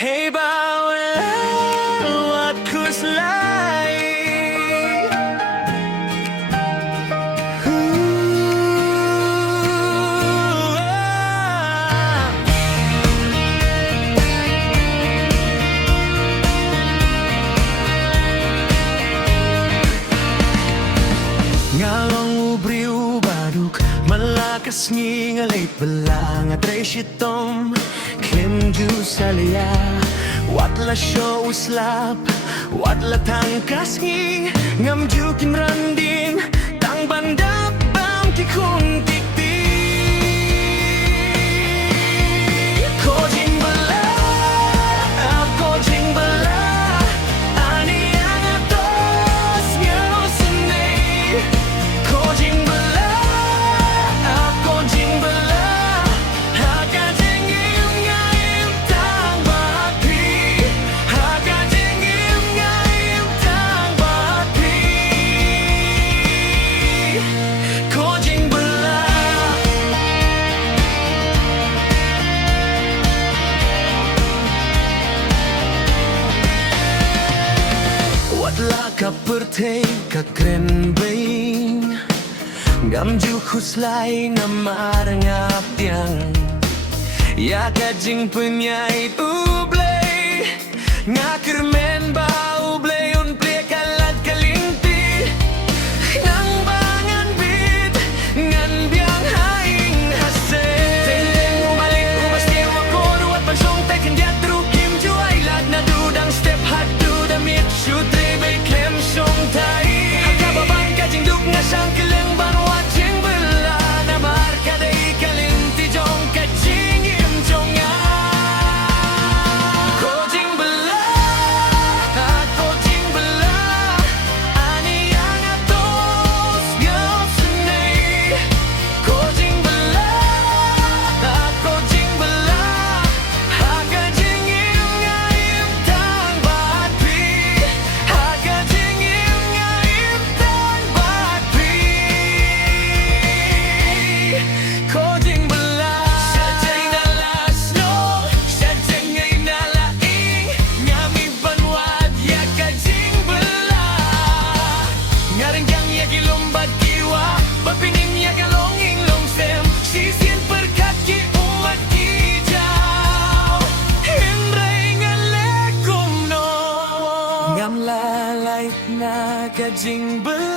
Hej bawel wat kuslay Ngalong ubriw baduk malakas ngingalay pala nga tresitom Kimju salia Watla show uslap Watla tangkas ngi Ngamju kinrandin Tang bandap bam kikun tikti Kojing bala Kojing bala Ani ang atos Ngalusinay Kojing bala Kojing bala Kapertay kakren baing Ngamju khuslay na marangap yang Ya kajing penyait ublay Ngakermen ba ublay un plia kalat kalinti Nang bangan bit Ngan biang haing hase Teng umalik umasti wakor Wat bansong tay kandiat tru kim ju ay lag na dudang step hadu damit syutre Kem song tai Hakababang kajing duk ngasang keleng ban wajing bela Nabar kadai kalinti jong kajing im jong ya Kojing bela Kojing bela Ani yang atos Ngau senay Kojing bela Kojing bela Hakajing im ngaim tang bat pi Kojing bela Sajay na lasno Sajay ngay nalaing Ngami banwad ya kajing bela Ngaringgang ya kilumbat kiwa Bapining ya kalonging longsem Sisien perkat ki umat ki jaw Himray ngalekum no Ngam lalay na kajing bela